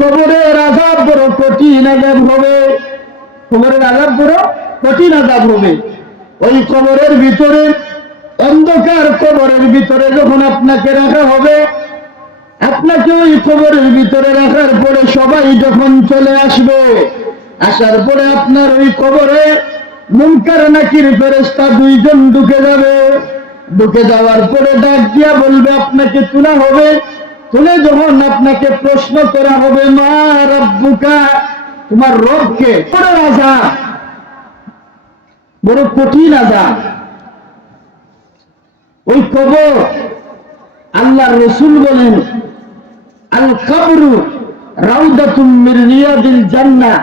কবরের আযাব বড় কঠিন আযাব হবে। কবরের আযাব বড় কঠিন আযাব হবে। ওই কবরের ভিতরে, অন্ধকার কবরের ভিতরে যখন আপনাকে রাখা হবে, আপনাকে ওই কবরের ভিতরে রাখার পরে সবাই যখন চলে আসবে, আসার পরে আপনার ওই কবরে মুনকার নাকির ফেরেশতা দুইজন ঢুকে যাবে। ঢুকে যাওয়ার পরে ডাক দিয়া বলবে, আপনাকে তোলা হবে। তুলে যখন আপনাকে প্রশ্ন করা হবে, মা রাব্বুকা, তোমার রবকে। বড় আযাব, বড় কঠিন আযাব ওই কবর। আল্লাহর রাসূল বলেন, আল কবরু রাউদাতুম মিন রিয়াদিল জান্নাহ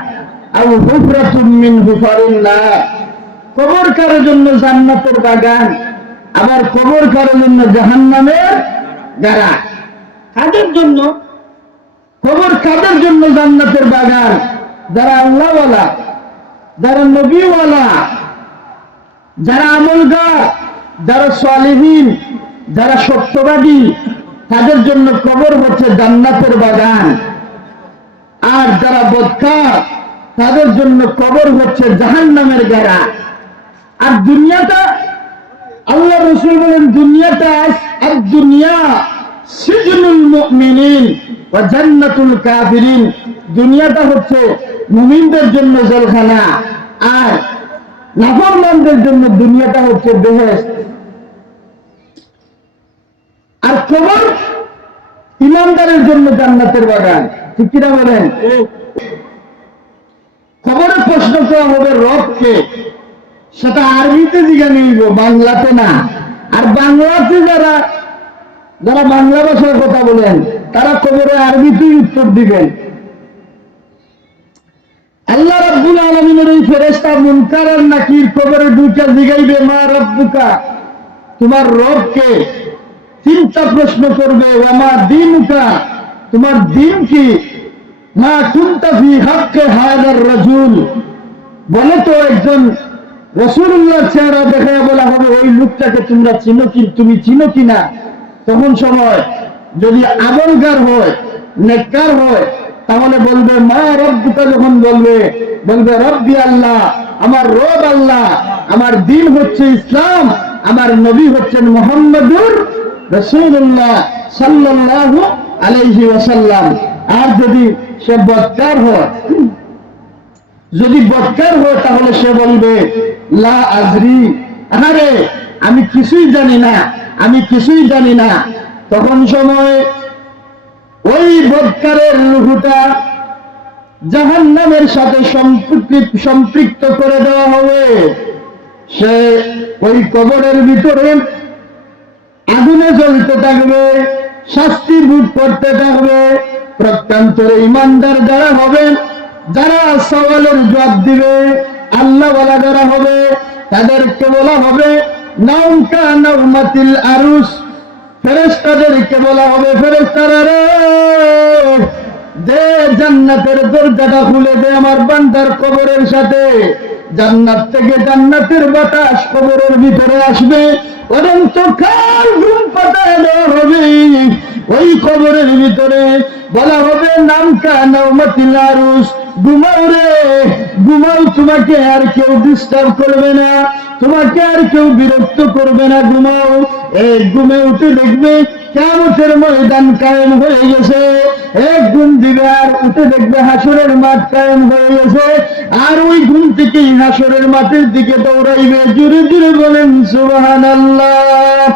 আও হুফরাতুম মিন হুফারিন নার। কবর কারোর জন্য জান্নাতের বাগান, আবার কবর কারোর জন্য জাহান্নামের গাড়া। কাদের জন্য কবর? কাদের জন্য জান্নাতের বাগান? যারা আল্লাহওয়ালা, যারা নবীওয়ালা, যারা আমলগার, যারা সালেহীন, যারা সত্যবাদী, তাদের জন্য কবর হচ্ছে জান্নাতের বাগান। আর যারা বদকার, তাদের জন্য কবর হচ্ছে জাহান্নামের গাড়া। আর দুনিয়াটা, আল্লাহ রাসূল বলেন, দুনিয়াটা দুনিয়া সিজনুল মুমিনিন ওয়া জান্নাতুল কাফিরিন। দুনিয়াটা হচ্ছে মুমিনদের জন্য জেলখানা, আর নাফরমানদের জন্য দুনিয়াটা হচ্ছে বেহেশত। আর কবর ইমানদারের জন্য জান্নাতের বাগান। ঠিক কিনা বলেন? কবরে প্রশ্ন করা হবে রবকে, সেটা আরবিতে জিজ্ঞাসা নিব, বাংলাতে না। আর বাংলাতে যারা যারা বাংলা ভাষার কথা বলেন, তারা কবরে আরবিতেই উত্তর দিবেন। আল্লাহ রাব্বুল আলামিনের এই ফেরেশতা মুনকার আর নাকির কবরে দুইটা জিগাইবে, মা রাব্বুকা, তোমার রবকে। তিনটা প্রশ্ন করবে, ওয়া মা দীনুকা, তোমার দিন কি? মা কুনতা ফি হাক্কি হাযার রাজুল, বলে তো একজন রাসূলুল্লাহ চেহারা দেখায় বলা হবে, ওই লোকটাকে তোমরা চিনো কি, তুমি চিনো কিনা? তখন সময় যদি আমলগার হয়, নেককার হয়, তাহলে বলবে মা রাব্বুকা। যখন বলবে, বলবে রব্বি আল্লাহ, আমার রব আল্লাহ, আমার দিন হচ্ছে ইসলাম, আমার নবী হচ্ছেন মুহাম্মাদুর রাসূলুল্লাহ সাল্লাল্লাহু আলাইহি ওয়াসাল্লাম। আর যদি সে বদকার হয়, যদি বদকার হয়, তাহলে সে বলবে লা আজরি, আরে আমি কিছুই জানি না, আমি কিছুই জানি না। তখন সময় ওই বদকারের রূহটা জাহান্নামের সাথে সম্পৃক্ত করে দেওয়া হবে। সে ওই কবরের ভিতরে আগুনে জ্বলতে থাকবে, শাস্তি ভোগ করতে থাকবে। প্রত্যন্তরে ইমানদার যারা হবে, যারা সওয়ালের জবাব দিবে, আল্লাহওয়ালা যারা হবে, তাদেরকে বলা হবে নাউমকা নাউমাতিল আরুস। ফেরেশতাদেরকে বলা হবে, ফেরেশতারা রে, দে জান্নাতের দরজাটা খুলে দে আমার বান্দার কবরের সাথে। জান্নাত থেকে জান্নাতের বাতাস কবরের ভিতরে আসবে, অনন্তকাল ঘুম পাতায় দেওয়া হবে। ওই কবরের ভিতরে বলা হবে নামকা নাউমাতিল আরুস, ঘুমাও রে, ঘুমাও, তোমাকে আর কেউ ডিস্টার্ব করবে না, তোমাকে আর কেউ বিরক্ত করবে না, ঘুমাও। এক ঘুমে উঠে দেখবে কিয়ামতের ময়দান কায়েম হয়ে গেছে। এক ঘুম দিবে আর উঠে দেখবে হাসরের মাঠ কায়েম হয়ে গেছে। আর ওই ঘুম থেকেই হাসরের মাঠের দিকে দৌড়াইবে। জোরে জোরে বলেন সুবহানাল্লাহ।